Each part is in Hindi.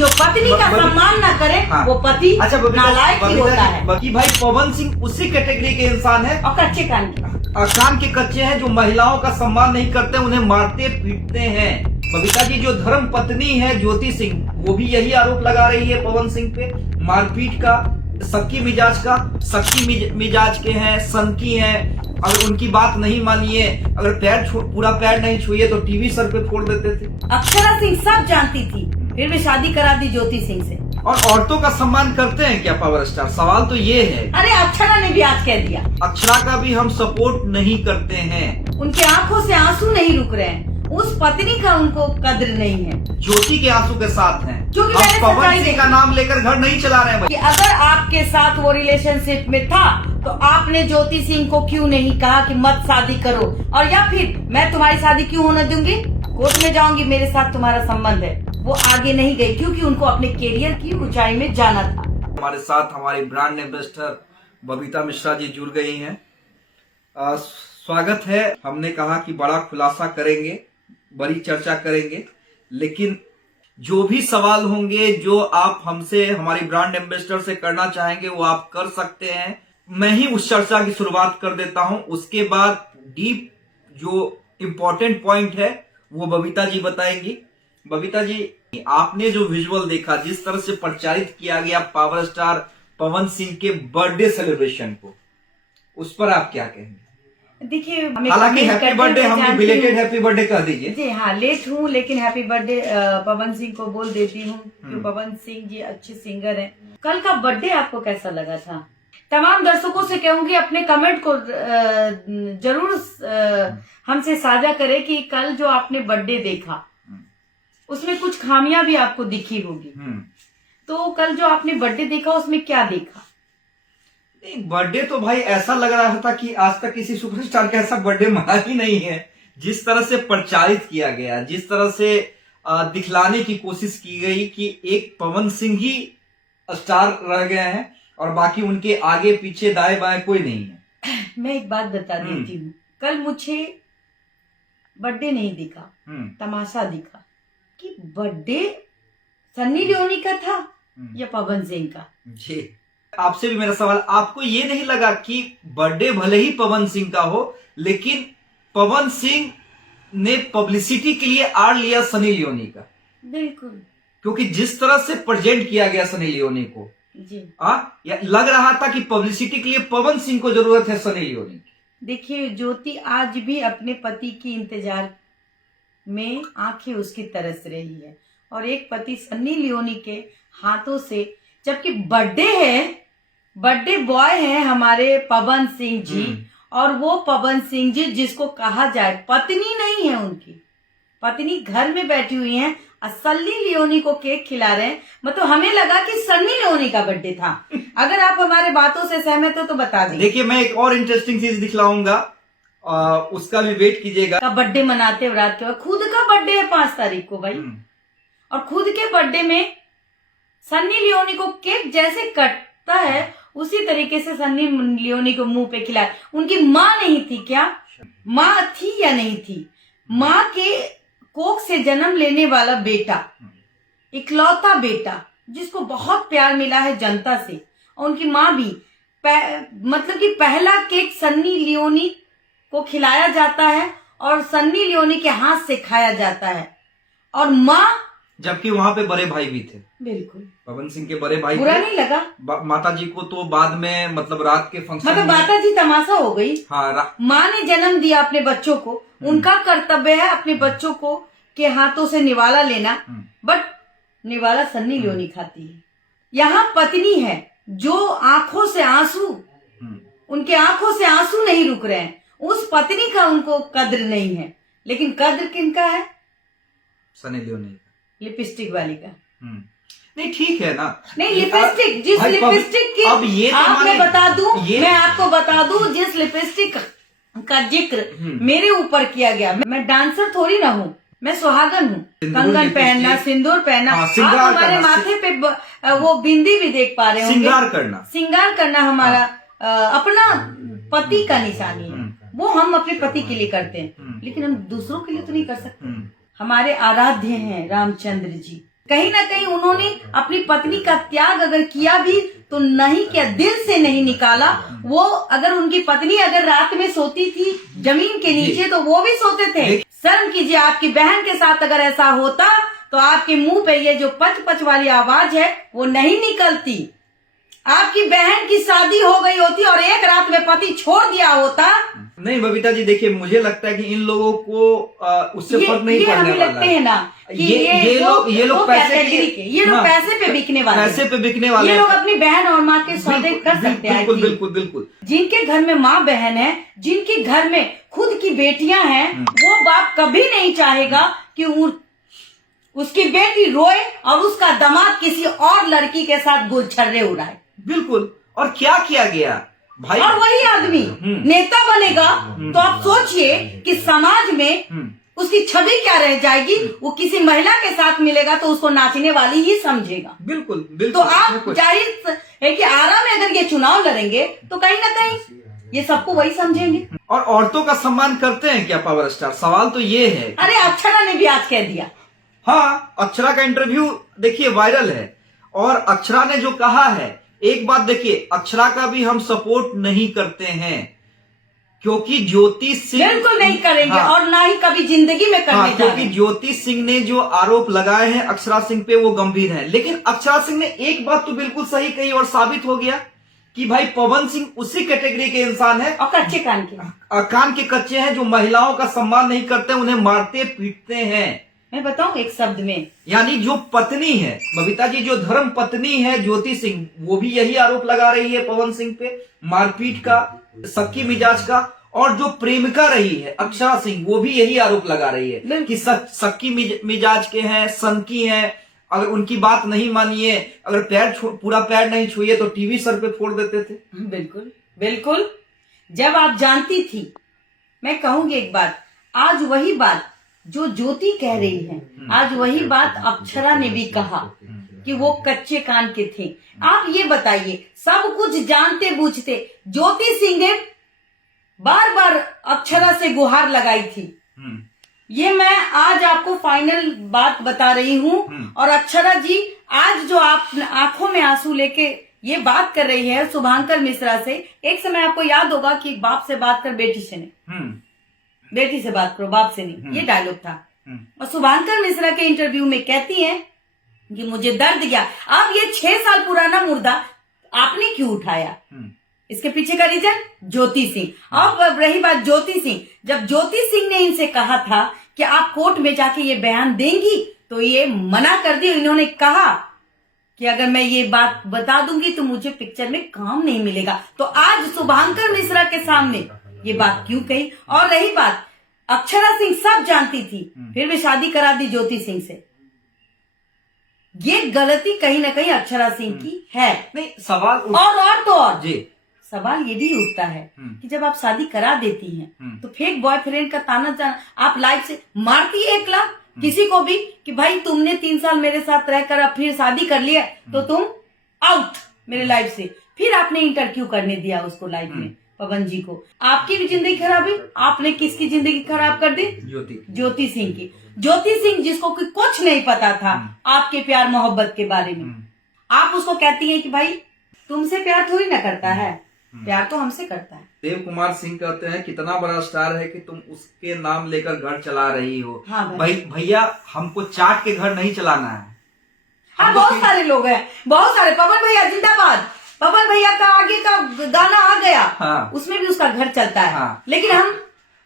जो पत्नी का सम्मान न करे हाँ। वो पति अच्छा नालायक ही होता है। बाकी भाई पवन सिंह उसी कैटेगरी के इंसान है और कच्चे कान के कान के कच्चे हैं जो महिलाओं का सम्मान नहीं करते, उन्हें मारते पीटते हैं। बबीता की जो धर्म पत्नी है ज्योति सिंह, वो भी यही आरोप लगा रही है पवन सिंह पे, मारपीट का, सबकी मिजाज के हैं, सनकी हैं। अगर उनकी बात नहीं मानिए, अगर पूरा पैर नहीं छुए तो टीवी सर पे फोड़ देते थे। अक्षरा सिंह सब जानती थी, फिर भी शादी करा दी ज्योति सिंह से। और औरतों का सम्मान करते हैं क्या पावर स्टार? सवाल तो ये है। अरे अक्षरा ने भी आज कह दिया, अक्षरा का भी हम सपोर्ट नहीं करते हैं। उनके आंखों से आंसू नहीं रुक रहे हैं, उस पत्नी का उनको कद्र नहीं है। ज्योति के आंसू के साथ हैं, क्योंकि अब मैंने पवन सच्चाई सिंह का देखी। नाम लेकर घर नहीं चला रहे हैं कि अगर आपके साथ वो रिलेशनशिप में था तो आपने ज्योति सिंह को क्यों नहीं कहा कि मत शादी करो, और या फिर मैं तुम्हारी शादी क्यों होने दूंगी, कोर्ट में जाऊंगी, मेरे साथ तुम्हारा संबंध है। वो आगे नहीं गई क्योंकि उनको अपने करियर की ऊंचाई में जाना था। हमारे साथ हमारी ब्रांड एम्बेसडर बबीता मिश्रा जी जुड़ गई हैं। स्वागत है। हमने कहा कि बड़ा खुलासा करेंगे, बड़ी चर्चा करेंगे, लेकिन जो भी सवाल होंगे जो आप हमसे, हमारी ब्रांड एम्बेसडर से करना चाहेंगे वो आप कर सकते हैं। मैं ही उस चर्चा की शुरुआत कर देता हूं, उसके बाद डीप जो इम्पोर्टेंट पॉइंट है वो बबीता जी बताएंगी। बबीता जी, आपने जो विजुअल देखा, जिस तरह से प्रचारित किया गया पावर स्टार पवन सिंह के बर्थडे सेलिब्रेशन को, उस पर आप क्या कहेंगे? देखिए, हालांकि हैप्पी बर्थडे, हम बिलेटेड हैप्पी बर्थडे कह दीजिए। जी हाँ, लेट हूँ लेकिन हैप्पी बर्थडे पवन सिंह को बोल देती हूँ कि पवन सिंह जी अच्छे सिंगर हैं। कल का बर्थडे आपको कैसा लगा था? तमाम दर्शकों से कहूंगी अपने कमेंट को जरूर हमसे साझा करें कि कल जो आपने बर्थडे देखा उसमें कुछ खामियां भी आपको दिखी होगी। तो कल जो आपने बर्थडे देखा उसमें क्या देखा? बर्थडे तो भाई ऐसा लग रहा था कि आज तक किसी सुपरस्टार का ऐसा बर्थडे मना ही नहीं है। जिस तरह से प्रचारित किया गया, जिस तरह से दिखलाने की कोशिश की गई कि एक पवन सिंह ही स्टार रह गए हैं और बाकी उनके आगे पीछे दाएं बाएं कोई नहीं है। मैं एक बात बता देती हूँ, कल मुझे बर्थडे नहीं दिखा, तमाशा दिखा कि बर्थडे सन्नी लियोनी का था या पवन सिंह का। जी, आपसे भी मेरा सवाल, आपको ये नहीं लगा कि बर्थडे भले ही पवन सिंह का हो, लेकिन पवन सिंह ने पब्लिसिटी के लिए आड़ लिया सनी लियोनी का? बिल्कुल, क्योंकि जिस तरह से प्रेजेंट किया गया सनी लियोनी को, जी या लग रहा था कि पब्लिसिटी के लिए पवन सिंह को जरूरत है सनी लियोनी की। देखिए, ज्योति आज भी अपने पति की इंतजार में आंखें उसकी तरस रही है, और एक पति सन्नी लियोनी के हाथों से, जबकि बर्थडे बॉय है हमारे पवन सिंह जी, और वो पवन सिंह जी जिसको कहा जाए पत्नी नहीं है, उनकी पत्नी घर में बैठी हुई है, सन्नी लियोनी को केक खिला रहे हैं। मतलब हमें लगा कि सन्नी लियोनी का बर्थडे था। अगर आप हमारे बातों से सहमत हो तो बता दें। देखिए, मैं एक और इंटरेस्टिंग चीज दिखलाऊंगा, उसका भी वेट कीजिएगा। का बर्थडे मनाते हो रात के, खुद का बर्थडे है 5 तारीख को भाई, और खुद के बर्थडे में सन्नी लियोनी को केक जैसे कटता है उसी तरीके से सन्नी लियोनी को मुंह पे खिलाया। उनकी माँ नहीं थी क्या? माँ थी या नहीं थी? माँ के कोख से जन्म लेने वाला बेटा, इकलौता बेटा जिसको बहुत प्यार मिला है जनता से, और उनकी माँ भी मतलब कि पहला केक सन्नी लियोनी को खिलाया जाता है और सन्नी लियोनी के हाथ से खाया जाता है, और माँ, जबकि वहां पे बड़े भाई भी थे। बिल्कुल, पवन सिंह के बड़े भाई बुरा थे। नहीं लगा। माता जी को तो बाद में, मतलब रात के फंक्शन मतलब माता जी तमाशा हो गई। हाँ, माँ ने जन्म दिया अपने बच्चों को, उनका कर्तव्य है अपने बच्चों को के हाथों से निवाला लेना, बट निवाला सन्नी लियोनी खाती है। यहाँ पत्नी है जो आंखों से आंसू, उनके आंखों से आंसू नहीं रुक रहे हैं, उस पत्नी का उनको कद्र नहीं है। लेकिन कद्र किनका है? सनी लियोनी, लिपस्टिक वाली का। नहीं, ठीक है ना। नहीं, लिपस्टिक, जिस लिपस्टिक की, अब ये आप मैं बता दूं, मैं आपको बता दूं, जिस लिपस्टिक का जिक्र मेरे ऊपर किया गया, मैं डांसर थोड़ी ना हूँ, मैं सुहागन हूँ। कंगन पहनना, सिंदूर पहनना, आप हमारे माथे पे वो बिंदी भी देख पा रहे होंगे। श्रृंगार करना हमारा अपना पति का निशानी है, वो हम अपने पति के लिए करते हैं, लेकिन हम दूसरों के लिए तो नहीं कर सकते। हमारे आराध्य हैं रामचंद्र जी, कहीं ना कहीं उन्होंने अपनी पत्नी का त्याग अगर किया भी तो नहीं किया, दिल से नहीं निकाला। वो अगर उनकी पत्नी अगर रात में सोती थी जमीन के नीचे तो वो भी सोते थे। शर्म कीजिए, आपकी बहन के साथ अगर ऐसा होता तो आपके मुंह पे ये जो पच पच वाली आवाज है वो नहीं निकलती। आपकी बहन की शादी हो गई होती और एक रात में पति छोड़ दिया होता। नहीं बबीता जी, देखिए मुझे लगता है कि इन लोगों को उससे फर्क नहीं पड़ने हमें वाला लगते हैं ना कि ये लोग पैसे के ये लोग पैसे पे बिकने वाले, पैसे पे बिकने वाले, ये लोग अपनी बहन और माँ के सौदे कर सकते हैं। बिल्कुल बिल्कुल बिल्कुल। जिनके घर में माँ बहन है, जिनके घर में खुद की बेटियां हैं, वो बाप कभी नहीं चाहेगा कि उसकी बेटी रोए और उसका दामाद किसी और लड़की के साथ गुलछर्रे उड़ाए। बिल्कुल। और क्या किया गया भाई, और वही आदमी नेता बनेगा तो आप सोचिए कि समाज में उसकी छवि क्या रह जाएगी। वो किसी महिला के साथ मिलेगा तो उसको नाचने वाली ही समझेगा। बिल्कुल बिल्कुल। तो आप जाहिर है कि आरा में अगर ये चुनाव लड़ेंगे तो कहीं ना कहीं ये सबको वही समझेंगे। और औरतों का सम्मान करते हैं क्या पावर स्टार? सवाल तो ये है। अरे अक्षरा ने भी आज कह दिया। हाँ, अक्षरा का इंटरव्यू देखिए वायरल है और अक्षरा ने जो कहा है, एक बात देखिए, अक्षरा का भी हम सपोर्ट नहीं करते हैं क्योंकि ज्योति सिंह बिल्कुल नहीं करेंगे। हाँ, और ना ही कभी जिंदगी में करने हाँ, क्योंकि ज्योति सिंह ने जो आरोप लगाए हैं अक्षरा सिंह पे वो गंभीर है। लेकिन अक्षरा सिंह ने एक बात तो बिल्कुल सही कही और साबित हो गया कि भाई पवन सिंह उसी कैटेगरी के इंसान है और कच्चे कान के कच्चे हैं, जो महिलाओं का सम्मान नहीं करते, उन्हें मारते पीटते हैं। मैं बताऊं एक शब्द में, यानी जो पत्नी है बबीता जी, जो धर्म पत्नी है ज्योति सिंह, वो भी यही आरोप लगा रही है पवन सिंह पे, मारपीट का, सक्की मिजाज का। और जो प्रेमिका रही है अक्षरा सिंह, वो भी यही आरोप लगा रही है कि सक्की मिजाज के हैं, सनकी हैं, अगर उनकी बात नहीं मानिए, अगर पूरा पैर नहीं छुए तो टीवी सर पे फोड़ देते थे। बिल्कुल बिल्कुल। जब आप जानती थी, मैं कहूंगी एक बात, आज वही बात जो ज्योति कह रही है, आज वही बात अक्षरा ने भी कहा कि वो कच्चे कान के थे। आप ये बताइए, सब कुछ जानते बूझते ज्योति सिंह ने बार बार अक्षरा से गुहार लगाई थी। ये मैं आज आपको फाइनल बात बता रही हूँ। और अक्षरा जी आज जो आप आंखों में आंसू लेके ये बात कर रही है शुभांकर मिश्रा से, एक समय आपको याद होगा कि बाप से बात कर बेटी से नहीं, बेटी से बात करो बाप से नहीं, ये डायलॉग था। और शुभांकर मिश्रा के इंटरव्यू में कहती हैं कि मुझे दर्द गया। अब ये 6 साल पुराना मुर्दा आपने क्यों उठाया? इसके पीछे का रीजन ज्योति सिंह। अब रही बात ज्योति सिंह, जब ज्योति सिंह ने इनसे कहा था कि आप कोर्ट में जाके ये बयान देंगी तो ये मना कर दी। इन्होंने कहा कि अगर मैं ये बात बता दूंगी तो मुझे पिक्चर में काम नहीं मिलेगा। तो आज शुभांकर मिश्रा के सामने ये बात क्यों कही? और रही बात, अक्षरा सिंह सब जानती थी, फिर भी शादी करा दी ज्योति सिंह से। ये गलती कहीं ना कहीं अक्षरा सिंह की है। नहीं सवाल और तो और जी, सवाल ये भी उठता है कि जब आप शादी करा देती हैं तो फेक बॉयफ्रेंड का ताना जाना, आप लाइफ से मारती है 1 लाख किसी को भी कि भाई तुमने 3 साल मेरे साथ रहकर अब फिर शादी कर लिया तो तुम आउट मेरे लाइफ से। फिर आपने इंटरव्यू करने दिया उसको लाइफ में, पवन जी को। आपकी भी जिंदगी खराब हुई। आपने किसकी जिंदगी खराब कर दी? ज्योति सिंह की। ज्योति सिंह जिसको कुछ नहीं पता था आपके प्यार मोहब्बत के बारे में, आप उसको कहती हैं कि भाई तुमसे प्यार थोड़ी ना करता है, प्यार तो हमसे करता है। देव कुमार सिंह कहते हैं कितना बड़ा स्टार है कि तुम उसके नाम लेकर घर चला रही हो। हाँ भाई भैया, हमको चाट के घर नहीं चलाना है। हाँ, बहुत सारे लोग हैं, बहुत सारे। पवन भैया जिंदाबाद। पवन भैया का आगे का गाना आ गया, हाँ, उसमें भी उसका घर चलता है। हाँ, लेकिन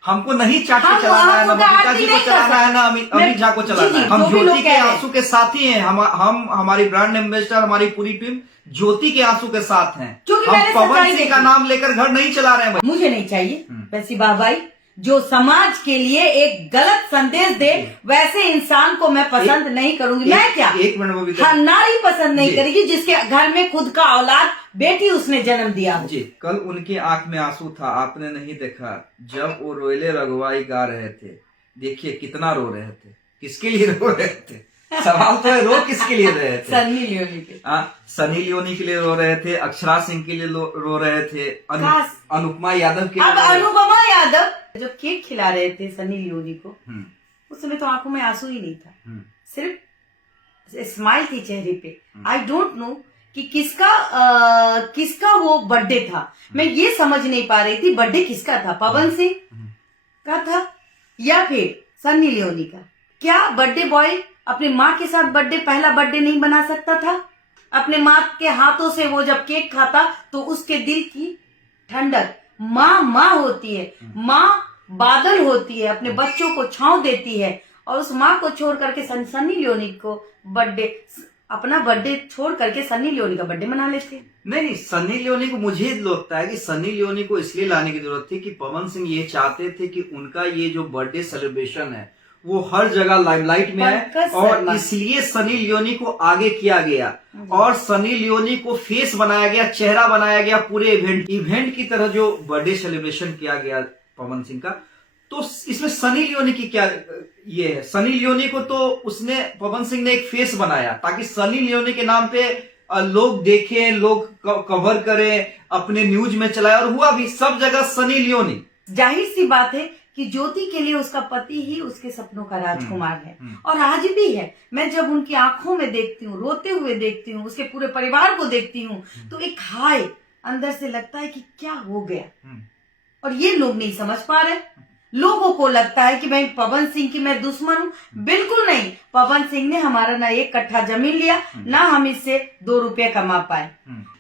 हमको नहीं चाट के चलाना है, ना बबीता जी को चलाना है, ना अमित झा को चलाना है। हम ज्योति के आंसू के साथी हैं। हम हमारी ब्रांड एम्बेसडर, हमारी पूरी टीम ज्योति के आंसू के साथ हैं। हम पवन सिंह का नाम लेकर घर नहीं चला रहे हैं। मुझे नहीं चाहिए वैसी बाबाई जो समाज के लिए एक गलत संदेश दे, वैसे इंसान को मैं पसंद नहीं करूंगी। मैं क्या, एक मिनट बबीता, हर नारी पसंद नहीं करेगी जिसके घर में खुद का औलाद बेटी उसने जन्म दिया हो। जी, कल उनकी आंख में आंसू था, आपने नहीं देखा जब वो रोयले रघुवाई गा रहे थे। देखिए कितना रो रहे थे, किसके लिए रो रहे थे? सवाल तो है, रो किसके लिए रहे थे? सनी लियोनी के। सनी लियोनी के लिए रो रहे थे, अक्षरा सिंह के लिए रो रहे थे, अनुपमा यादव के लिए। अब अनुपमा यादव जब केक खिला रहे थे सनी लियोनी को, उस समय तो आंखों में आंसू ही नहीं था, सिर्फ स्माइल थी चेहरे पे। आई डोंट नो कि किसका वो बर्थडे था। मैं ये समझ नहीं पा रही थी बर्थडे किसका था, पवन सिंह का था या फिर सन्नी लियोनी का। क्या बर्थडे बॉय अपनी माँ के साथ पहला बर्थडे नहीं बना सकता था? अपने माँ के हाथों से वो जब केक खाता तो उसके दिल की ठंडक, माँ होती है, माँ बादल होती है, अपने बच्चों को छांव देती है। और उस माँ को छोड़ करके सन्नी लियोनी को अपना बर्थडे छोड़ करके सन्नी लियोनी का बर्थडे मना लेते। नहीं, सन्नी लियोनी को मुझे लगता है कि सन्नी लियोनी को इसलिए लाने की जरूरत थी कि पवन सिंह ये चाहते थे कि उनका ये जो बर्थडे सेलिब्रेशन है वो हर जगह लाइमलाइट में है, और इसलिए सनी लियोनी को आगे किया गया और सनी लियोनी को फेस बनाया गया, चेहरा बनाया गया पूरे इवेंट की तरह जो बर्थडे सेलिब्रेशन किया गया पवन सिंह का। तो इसमें सनी लियोनी की क्या ये है, सनी लियोनी को तो उसने पवन सिंह ने एक फेस बनाया ताकि सनी लियोनी के नाम पे लोग देखें, लोग कवर करें, अपने न्यूज में चलाए, और हुआ भी सब जगह सनी लियोनी। जाहिर सी बात है कि ज्योति के लिए उसका पति ही उसके सपनों का राजकुमार है, और आज भी है। मैं जब उनकी आंखों में देखती हूँ, रोते हुए देखती हूँ, उसके पूरे परिवार को देखती हूँ, तो एक हाय अंदर से लगता है कि क्या हो गया। और ये लोग नहीं समझ पा रहे। लोगों को लगता है कि मैं पवन सिंह की मैं दुश्मन हूँ। बिल्कुल नहीं। पवन सिंह ने हमारा ना 1 कट्ठा जमीन लिया, ना हम इससे 2 रुपए कमा पाए।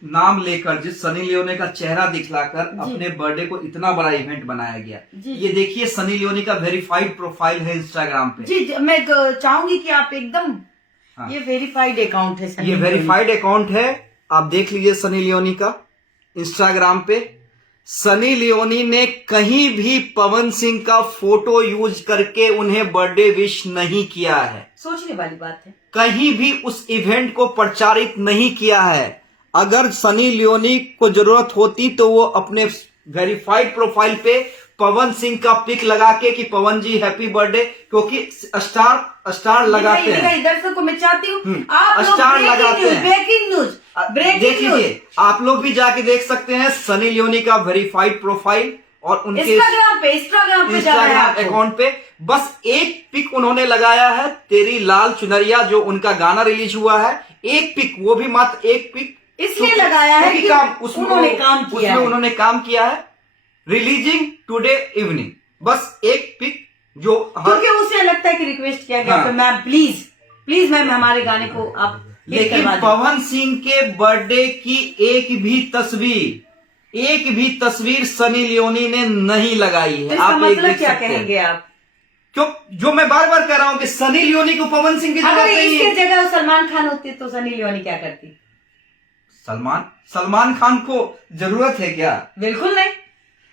नाम लेकर जिस सनी लियोनी का चेहरा दिखलाकर अपने बर्थडे को इतना बड़ा इवेंट बनाया गया। ये देखिए सनी लियोनी का वेरीफाइड प्रोफाइल है इंस्टाग्राम पे। जी, मैं चाहूंगी कि आप एकदम ये वेरीफाइड अकाउंट है, ये वेरीफाइड अकाउंट है, आप देख लीजिए सनी लियोनी का इंस्टाग्राम पे। सनी लियोनी ने कहीं भी पवन सिंह का फोटो यूज करके उन्हें बर्थडे विश नहीं किया है। सोचने वाली बात है। कहीं भी उस इवेंट को प्रचारित नहीं किया है। अगर सनी लियोनी को जरूरत होती तो वो अपने वेरीफाइड प्रोफाइल पे पवन सिंह का पिक लगा के कि पवन जी हैप्पी बर्थडे, क्योंकि स्टार लगाते हैं। दर्शकों को मैं चाहती हूँ आप स्टार लगाते हैं। ब्रेकिंग न्यूज देख लीजिए, आप लोग भी जाके देख सकते हैं सनी लियोनी का वेरीफाइड प्रोफाइल और उनके इंस्टाग्राम अकाउंट पे बस एक पिक उन्होंने लगाया है, तेरी लाल चुनरिया, जो उनका गाना रिलीज हुआ है। एक पिक, वो भी मात्र एक पिक इसलिए लगाया है कि उन्होंने काम किया है। रिलीजिंग टुडे इवनिंग, बस एक पिक जो क्योंकि उसे लगता है कि रिक्वेस्ट किया गया। मैम प्लीज मैम हमारे गाने को आप। लेकिन पवन सिंह के बर्थडे की एक भी तस्वीर सनी लियोनी ने नहीं लगाई है। आप मतलब क्या कहेंगे आप? क्यों, जो मैं बार बार कह रहा हूं कि सनी लियोनी को पवन सिंह की जरूरत नहीं है। इसकी जगह सलमान खान होती तो सनी लियोनी क्या करती? सलमान खान को जरूरत है क्या? बिल्कुल नहीं।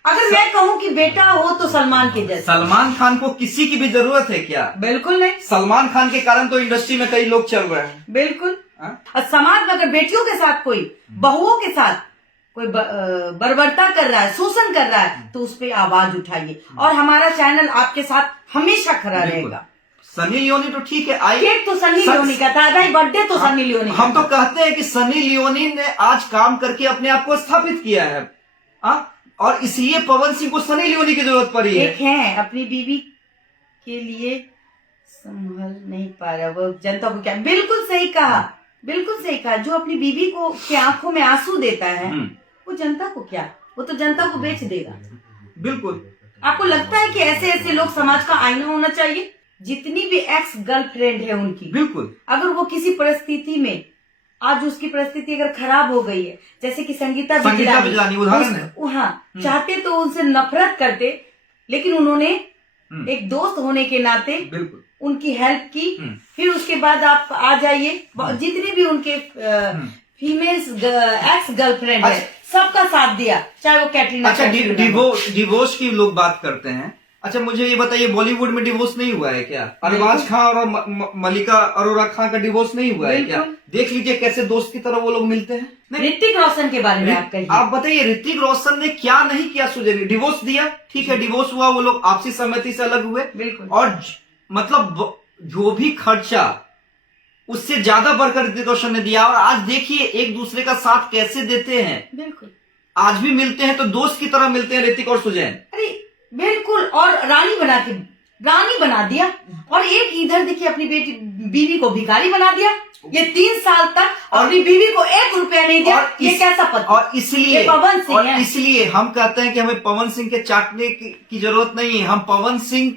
अगर मैं कहूँ कि बेटा हो तो सलमान के जैसा। सलमान खान को किसी की भी जरूरत है क्या? बिल्कुल नहीं। सलमान खान के कारण तो इंडस्ट्री में कई लोग चल रहे हैं। बिल्कुल। और समाज में अगर बेटियों के साथ कोई, बहुओं के साथ कोई बर्बरता कर रहा है, शोषण कर रहा है, तो उस पर आवाज उठाइए। और हमारा चैनल आपके साथ हमेशा खड़ा रहेगा। सनी लियोनी तो ठीक है, केक तो सनी लियोनी का था, बर्थडे तो सनी लियोनी। हम तो कहते हैं कि सनी लियोनी ने आज काम करके अपने आप को स्थापित किया है, और इसलिए पवन सिंह को सनी लियोनी की जरूरत पड़ी है। एक है अपनी बीवी के लिए संभल नहीं पा रहा, वो जनता को क्या। बिल्कुल सही कहा, बिल्कुल सही कहा। जो अपनी बीवी को के आंखों में आंसू देता है वो जनता को क्या, वो तो जनता को बेच देगा। बिल्कुल। आपको लगता है कि ऐसे लोग समाज का आईना होना चाहिए? जितनी भी एक्स गर्लफ्रेंड है उनकी, बिल्कुल, अगर वो किसी परिस्थिति में, आज उसकी परिस्थिति अगर खराब हो गई है, जैसे कि संगीता बिजलानी उदाहरण है, चाहते तो उनसे नफरत करते, लेकिन उन्होंने एक दोस्त होने के नाते उनकी हेल्प की। फिर उसके बाद आप आ जाइए, जितने भी उनके फीमेल्स एक्स गर्लफ्रेंड है, सबका साथ दिया, चाहे वो कैटरीना। अच्छा, डिवोर्स की लोग बात करते हैं। अच्छा, मुझे ये बताइए, बॉलीवुड में डिवोर्स नहीं हुआ है क्या? अरबाज खान और मलिका अरोरा खान का डिवोर्स नहीं हुआ है क्या? देख लीजिए कैसे दोस्त की तरह वो लोग मिलते हैं। ऋतिक रोशन के बारे में आप कहिए। आप बताइए, ऋतिक रोशन ने क्या नहीं किया? सुजनी डिवोर्स दिया, ठीक है, डिवोर्स हुआ, वो लोग आपसी सहमति से अलग हुए। बिल्कुल। और मतलब जो भी खर्चा उससे ज्यादा बढ़कर ऋतिक रोशन ने दिया, और आज देखिए एक दूसरे का साथ कैसे देते हैं। बिल्कुल। आज भी मिलते हैं तो दोस्त की तरह मिलते हैं ऋतिक और सुजैन। अरे बिल्कुल, और रानी बना दिया। और एक इधर देखिए अपनी बीवी को भिखारी बना दिया। ये 3 साल तक अपनी बीवी को 1 रुपया नहीं दिया। ये कैसा पति? और इसलिए ये पवन सिंह और है। इसलिए हम कहते हैं कि हमें पवन सिंह के चाटने की जरूरत नहीं है। हम पवन सिंह